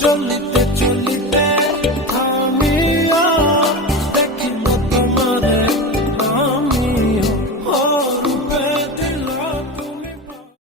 control it.